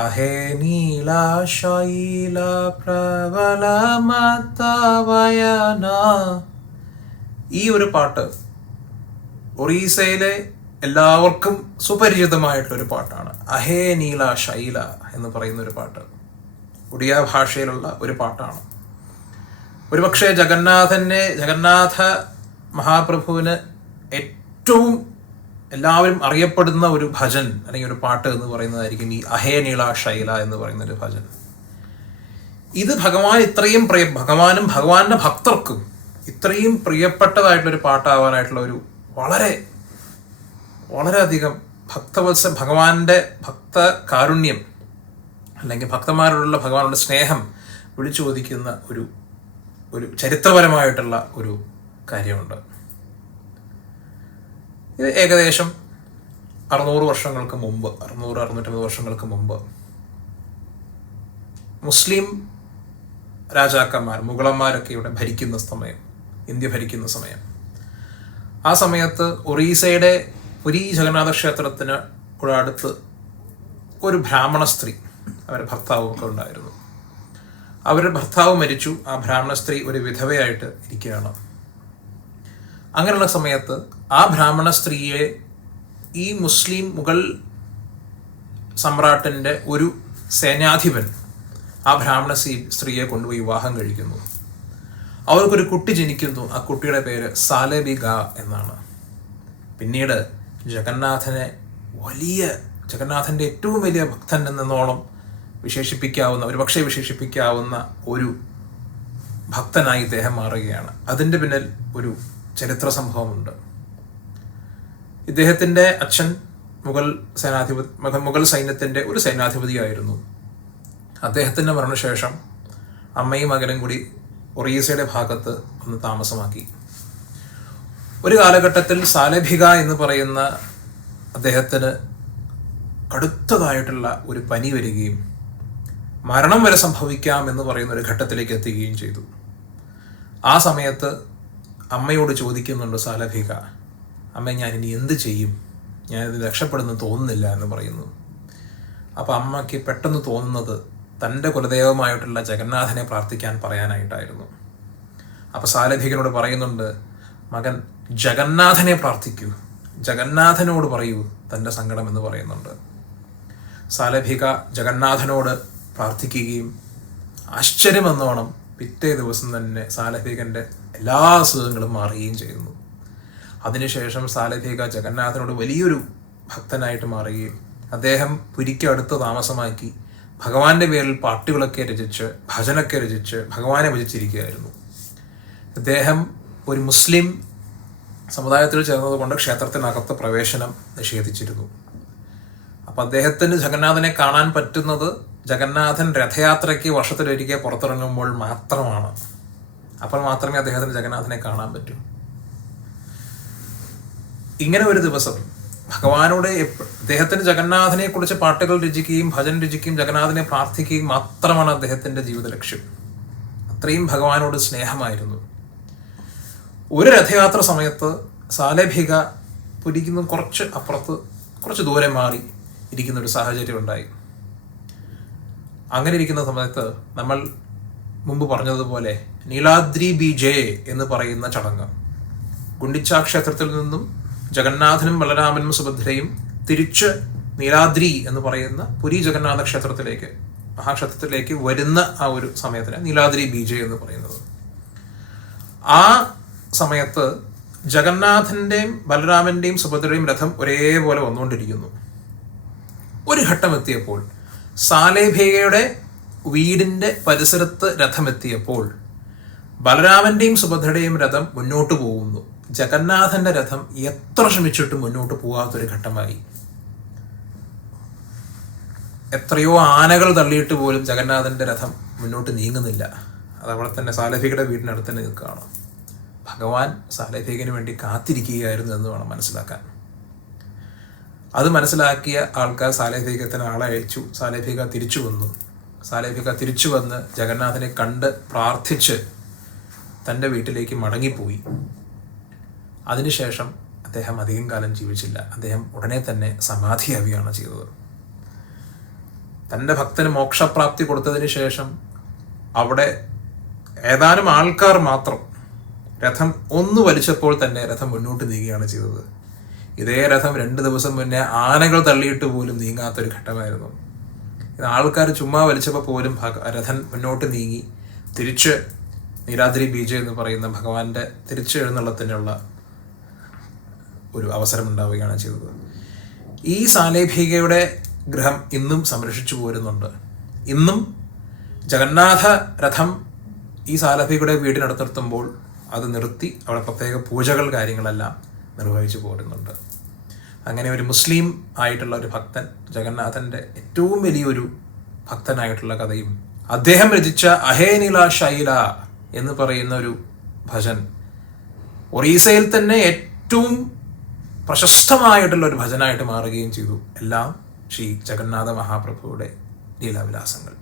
അഹേ നീലാശൈല പ്രബലമത്തവയന ഈ ഒരു പാട്ട് ഒറീസയിലെ എല്ലാവർക്കും സുപരിചിതമായിട്ടുള്ള ഒരു പാട്ടാണ്. അഹേ നീല ശൈല എന്ന് പറയുന്ന ഒരു പാട്ട്. ഒഡിയ ഭാഷയിലുള്ള ഒരു പാട്ടാണ്. ഒരുപക്ഷെ ജഗന്നാഥനെ ജഗന്നാഥ മഹാപ്രഭുവിന് ഏറ്റവും എല്ലാവരും അറിയപ്പെടുന്ന ഒരു ഭജൻ അല്ലെങ്കിൽ ഒരു പാട്ട് എന്ന് പറയുന്നതായിരിക്കും ഈ അഹേ നീള ശൈല എന്ന് പറയുന്ന ഒരു ഭജൻ. ഇത് ഭഗവാൻ ഇത്രയും പ്രിയ ഭഗവാനും ഭഗവാന്റെ ഭക്തർക്കും ഇത്രയും പ്രിയപ്പെട്ടതായിട്ടുള്ള ഒരു പാട്ടാവാനായിട്ടുള്ള ഒരു വളരെ വളരെയധികം ഭക്തവത്സ ഭഗവാന്റെ ഭക്ത കാരുണ്യം അല്ലെങ്കിൽ ഭക്തന്മാരോടുള്ള ഭഗവാനുള്ള സ്നേഹം വിളിച്ചു ചോദിക്കുന്ന ഒരു ഒരു ചരിത്രപരമായിട്ടുള്ള ഒരു കാര്യമുണ്ട്. ഇത് ഏകദേശം അറുന്നൂറ് വർഷങ്ങൾക്ക് മുമ്പ് അറുന്നൂറ് അറുന്നൂറ്റമ്പത് വർഷങ്ങൾക്ക് മുമ്പ് മുസ്ലിം രാജാക്കന്മാർ മുഗളന്മാരൊക്കെ ഇവിടെ ഭരിക്കുന്ന സമയം ഇന്ത്യ ഭരിക്കുന്ന സമയം. ആ സമയത്ത് ഒറീസയുടെ പുരി ജഗന്നാഥ ക്ഷേത്രത്തിന് അടുത്ത് ഒരു ബ്രാഹ്മണ സ്ത്രീ അവരുടെ ഭർത്താവും ഒക്കെ ഉണ്ടായിരുന്നു. അവരുടെ ഭർത്താവ് മരിച്ചു. ആ ബ്രാഹ്മണ സ്ത്രീ ഒരു വിധവയായിട്ട് ഇരിക്കുകയാണ്. അങ്ങനെയുള്ള സമയത്ത് ആ ബ്രാഹ്മണ സ്ത്രീയെ ഈ മുസ്ലിം മുഗൾ സമ്രാട്ടിന്റെ ഒരു സേനാധിപൻ ആ ബ്രാഹ്മണ സ്ത്രീ സ്ത്രീയെ കൊണ്ടുപോയി വിവാഹം കഴിക്കുന്നു. അവർക്കൊരു കുട്ടി ജനിക്കുന്നു. ആ കുട്ടിയുടെ പേര് സാലബിഗ എന്നാണ്. പിന്നീട് ജഗന്നാഥനെ വലിയ ജഗന്നാഥന്റെ ഏറ്റവും വലിയ ഭക്തൻ എന്നോളം വിശേഷിപ്പിക്കാവുന്ന ഒരു പക്ഷേ വിശേഷിപ്പിക്കാവുന്ന ഒരു ഭക്തനായി ഇദ്ദേഹം മാറുകയാണ്. അതിന്റെ പിന്നിൽ ഒരു ചരിത്ര സംഭവമുണ്ട്. ഇദ്ദേഹത്തിന്റെ അച്ഛൻ മുഗൾ സേനാധിപതി മുഗൾ സൈന്യത്തിന്റെ ഒരു സൈനാധിപതിയായിരുന്നു. അദ്ദേഹത്തിന്റെ മരണശേഷം അമ്മയും മകനും കൂടി ഒറീസയുടെ ഭാഗത്ത് ഒന്ന് താമസമാക്കി. ഒരു കാലഘട്ടത്തിൽ സാലഭിക എന്ന് പറയുന്ന അദ്ദേഹത്തിന് കടുത്തതായിട്ടുള്ള ഒരു പനി വരികയും മരണം വരെ സംഭവിക്കാം എന്ന് പറയുന്ന ഒരു ഘട്ടത്തിലേക്ക് എത്തുകയും ചെയ്തു. ആ സമയത്ത് അമ്മയോട് ചോദിക്കുന്നുണ്ട് സാലഭിക അമ്മ ഞാൻ ഇനി എന്ത് ചെയ്യും? ഞാൻ ഇത് രക്ഷപ്പെടുന്നു തോന്നുന്നില്ല എന്ന് പറയുന്നു. അപ്പം അമ്മയ്ക്ക് പെട്ടെന്ന് തോന്നുന്നത് തന്റെ കുലദേവമായിട്ടുള്ള ജഗന്നാഥനെ പ്രാർത്ഥിക്കാൻ പറയാനായിട്ടായിരുന്നു. അപ്പോൾ സാലഭികനോട് പറയുന്നുണ്ട് മകൻ ജഗന്നാഥനെ പ്രാർത്ഥിക്കൂ. ജഗന്നാഥനോട് പറയൂ തന്റെ സങ്കടം എന്ന് പറയുന്നുണ്ട്. സാലഭിക ജഗന്നാഥനോട് പ്രാർത്ഥിക്കുകയും ആശ്ചര്യമെന്നോണം പിറ്റേ ദിവസം തന്നെ സാലഭികന്റെ എല്ലാ അസുഖങ്ങളും മാറുകയും ചെയ്യുന്നു. അതിനുശേഷം സാലധിക ജഗന്നാഥനോട് വലിയൊരു ഭക്തനായിട്ട് മാറുകയും അദ്ദേഹം പുരിക്ക് അടുത്ത് താമസമാക്കി ഭഗവാന്റെ പേരിൽ പാട്ടുകളൊക്കെ രചിച്ച് ഭജനൊക്കെ രചിച്ച് ഭഗവാനെ ഭജിച്ചിരിക്കുകയായിരുന്നു. അദ്ദേഹം ഒരു മുസ്ലിം സമുദായത്തിൽ ചേർന്നതുകൊണ്ട് ക്ഷേത്രത്തിനകത്ത് പ്രവേശനം നിഷേധിച്ചിരുന്നു. അപ്പൊ അദ്ദേഹത്തിന് ജഗന്നാഥനെ കാണാൻ പറ്റുന്നത് ജഗന്നാഥൻ രഥയാത്രയ്ക്ക് വർഷത്തിലൊരിക്കൽ പുറത്തിറങ്ങുമ്പോൾ മാത്രമാണ്. അപ്പോൾ മാത്രമേ അദ്ദേഹത്തിന് ജഗന്നാഥനെ കാണാൻ പറ്റൂ. ഇങ്ങനെ ഒരു ദിവസം ഭഗവാനോട് അദ്ദേഹത്തിന് ജഗന്നാഥനെ കുറിച്ച് പാട്ടുകൾ രചിക്കുകയും ഭജൻ രചിക്കുകയും ജഗന്നാഥനെ പ്രാർത്ഥിക്കുകയും മാത്രമാണ് അദ്ദേഹത്തിന്റെ ജീവിത ലക്ഷ്യം. അത്രയും ഭഗവാനോട് സ്നേഹമായിരുന്നു. ഒരു രഥയാത്ര സമയത്ത് സാലഭിക പുരിക്കുന്ന കുറച്ച് അപ്പുറത്ത് കുറച്ച് ദൂരെ മാറി ഇരിക്കുന്ന ഒരു സാഹചര്യം ഉണ്ടായി. അങ്ങനെ ഇരിക്കുന്ന സമയത്ത് നമ്മൾ മുമ്പ് പറഞ്ഞതുപോലെ നീലാദ്രി ബി ജെ എന്ന് പറയുന്ന ചടങ്ങ്. ഗുണ്ടിച്ച ക്ഷേത്രത്തിൽ നിന്നും ജഗന്നാഥനും ബലരാമനും സുഭദ്രയും തിരിച്ച് നീലാദ്രി എന്ന് പറയുന്ന പുരി ജഗന്നാഥ ക്ഷേത്രത്തിലേക്ക് മഹാക്ഷേത്രത്തിലേക്ക് വരുന്ന ആ ഒരു സമയത്തിന് നീലാദ്രി ബി ജെ എന്ന് പറയുന്നത്. ആ സമയത്ത് ജഗന്നാഥന്റെയും ബലരാമന്റെയും സുഭദ്രയുടെയും രഥം ഒരേപോലെ വന്നുകൊണ്ടിരിക്കുന്നു. ഒരു ഘട്ടം എത്തിയപ്പോൾ സാലേഭേയയുടെ വീടിന്റെ പരിസരത്ത് രഥമെത്തിയപ്പോൾ ബലരാമന്റെയും സുഭദ്രയുടെയും രഥം മുന്നോട്ട് പോകുന്നു. ജഗന്നാഥന്റെ രഥം എത്ര ശ്രമിച്ചിട്ടും മുന്നോട്ട് പോകാത്തൊരു ഘട്ടമായി. എത്രയോ ആനകൾ തള്ളിയിട്ട് പോലും ജഗന്നാഥന്റെ രഥം മുന്നോട്ട് നീങ്ങുന്നില്ല. അത് അവിടെ തന്നെ സാലഭികയുടെ വീടിനടുത്ത് തന്നെ നിൽക്കുകയാണ്. ഭഗവാൻ സാലഭികന് വേണ്ടി കാത്തിരിക്കുകയായിരുന്നു എന്ന് വേണം മനസ്സിലാക്കാൻ. അത് മനസ്സിലാക്കിയ ആൾക്കാർ സാലേഭികത്തിന് ആളെ അയച്ചു തിരിച്ചു വന്നു. സാലേഭിക തിരിച്ചു വന്ന് ജഗന്നാഥനെ കണ്ട് പ്രാർത്ഥിച്ച് തന്റെ വീട്ടിലേക്ക് മടങ്ങിപ്പോയി. അതിനുശേഷം അദ്ദേഹം അധികം കാലം ജീവിച്ചില്ല. അദ്ദേഹം ഉടനെ തന്നെ സമാധിയാവുകയാണ് ചെയ്തത്. തന്റെ ഭക്തന് മോക്ഷപ്രാപ്തി കൊടുത്തതിന് ശേഷം അവിടെ ഏതാനും ആൾക്കാർ മാത്രം രഥം ഒന്ന് വലിച്ചപ്പോൾ തന്നെ രഥം മുന്നോട്ട് നീങ്ങുകയാണ് ചെയ്തത്. ഇതേ രഥം രണ്ട് ദിവസം മുന്നേ ആനകൾ തള്ളിയിട്ട് പോലും നീങ്ങാത്തൊരു ഘട്ടമായിരുന്നു. ആൾക്കാർ ചുമ്മാ വലിച്ചപ്പോൾ പോലും രഥൻ മുന്നോട്ട് നീങ്ങി. തിരിച്ച് നീരാദ്രി ബീജ എന്ന് പറയുന്ന ഭഗവാന്റെ തിരിച്ച് എഴുന്നള്ളത്തിനുള്ള ഒരു അവസരം ഉണ്ടാവുകയാണ് ചെയ്തത്. ഈ സാലേഭികയുടെ ഗ്രഹം ഇന്നും സംരക്ഷിച്ചു പോരുന്നുണ്ട്. ഇന്നും ജഗന്നാഥ രഥം ഈ സാലഭികയുടെ വീടിനടുത്തിർത്തുമ്പോൾ അത് നിർത്തി അവിടെ പ്രത്യേക പൂജകൾ കാര്യങ്ങളെല്ലാം നിർവഹിച്ചു പോരുന്നുണ്ട്. അങ്ങനെ ഒരു മുസ്ലിം ആയിട്ടുള്ള ഒരു ഭക്തൻ ജഗന്നാഥന്റെ ഏറ്റവും വലിയൊരു ഭക്തനായിട്ടുള്ള കഥയും അദ്ദേഹം രചിച്ച അഹേനില ശൈല എന്ന് പറയുന്ന ഒരു ഭജൻ ഒറീസയിൽ തന്നെ ഏറ്റവും പ്രശസ്തമായിട്ടുള്ള ഒരു ഭജനായിട്ട് മാറുകയും ചെയ്തു. എല്ലാം ശ്രീ ജഗന്നാഥ മഹാപ്രഭുവിടെ ലീലാവിലാസങ്ങൾ.